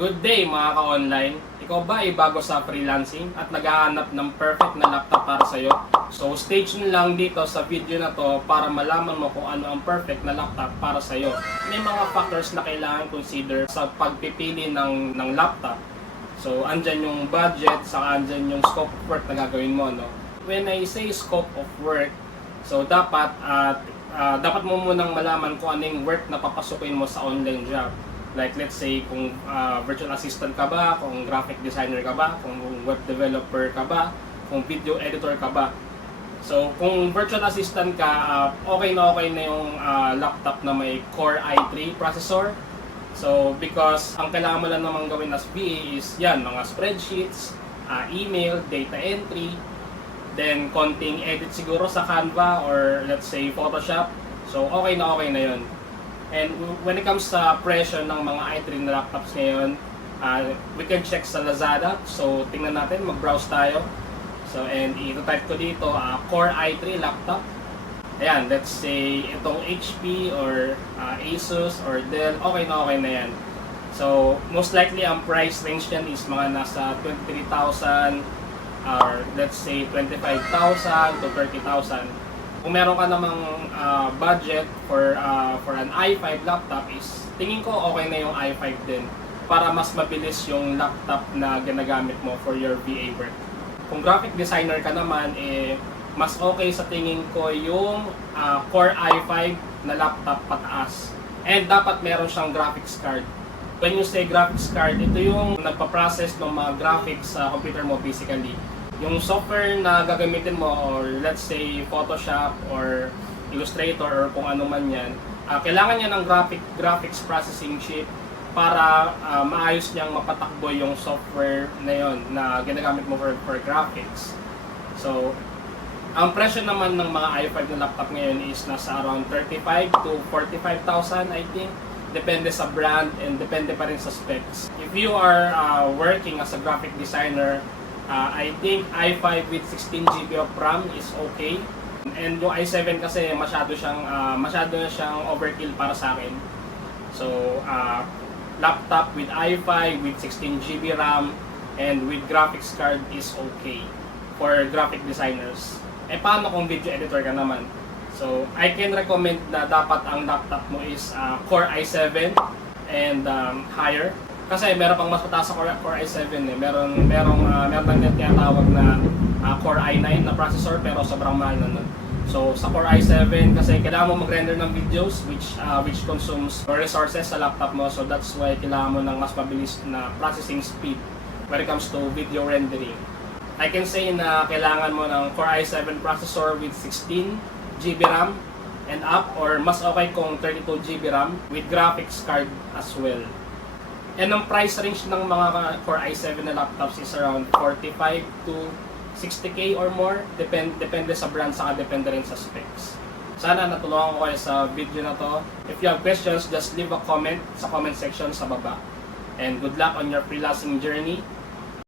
Good day mga ka-online! Ikaw ba ay bago sa freelancing at naghahanap ng perfect na laptop para sa'yo? So stay tuned lang dito sa video na to para malaman mo kung ano ang perfect na laptop para sa'yo. May mga factors na kailangan consider sa pagpipili ng laptop. So andyan yung budget, saka andyan yung scope of work na gagawin mo. No? When I say scope of work, so dapat mo munang malaman kung ano yung work na papasukin mo sa online job. Like let's say kung virtual assistant ka ba, kung graphic designer ka ba, kung web developer ka ba, kung video editor ka ba. So kung virtual assistant ka, okay na yung laptop na may Core i3 processor. So because ang kailangan mo lang naman gawin as VA is yan, mga spreadsheets, email, data entry, then konting edit siguro sa Canva or let's say Photoshop. So okay na yun. And when it comes sa presyo ng mga i3 na laptops ngayon, we can check sa Lazada. So tingnan natin, mag-browse tayo. So and i-type ko dito, Core i3 laptop. Ayan, let's say itong HP or Asus or Dell, okay na yan. So most likely ang price range niyan is mga nasa 23,000 or let's say 25,000 to 30,000. Kung meron ka namang budget for an i5 laptop is tingin ko okay na yung i5 din para mas mabilis yung laptop na ginagamit mo for your VA work. Kung graphic designer ka naman, mas okay sa tingin ko yung Core i5 na laptop pataas. And dapat meron siyang graphics card. When you say graphics card, ito yung nagpa-process ng mga graphics sa computer mo basically. Yung software na gagamitin mo or let's say Photoshop or Illustrator or kung ano man yan, kailangan niya ng graphics processing chip para maayos niyang mapatakbo yung software na yon na ginagamit mo for graphics. So, ang presyo naman ng mga i5 na laptop ngayon is nasa around 35 to 45,000 I think. Depende sa brand and depende pa rin sa specs. If you are working as a graphic designer, I think i5 with 16GB of RAM is okay. And yung i7 kasi masyado na siyang overkill para sa akin. So, laptop with i5 with 16GB RAM and with graphics card is okay for graphic designers. Paano kung video editor ka naman? So, I can recommend na dapat ang laptop mo is Core i7 and higher. Kasi meron pang mas mataas sa Core i7 eh. Meron lang din tinatawag na Core i9 na processor pero sobrang mahal na nun. So sa Core i7 kasi kailangan mo mag-render ng videos which consumes more resources sa laptop mo. So that's why kailangan mo ng mas mabilis na processing speed when it comes to video rendering. I can say na kailangan mo ng Core i7 processor with 16GB RAM and up or mas okay kung 32GB RAM with graphics card as well. And ang price range ng mga Core i7 na laptops is around 45 to 60k or more. Depende sa brand, saka depende rin sa specs. Sana natulungan ko kayo sa video na to. If you have questions, just leave a comment sa comment section sa baba. And good luck on your freelancing journey.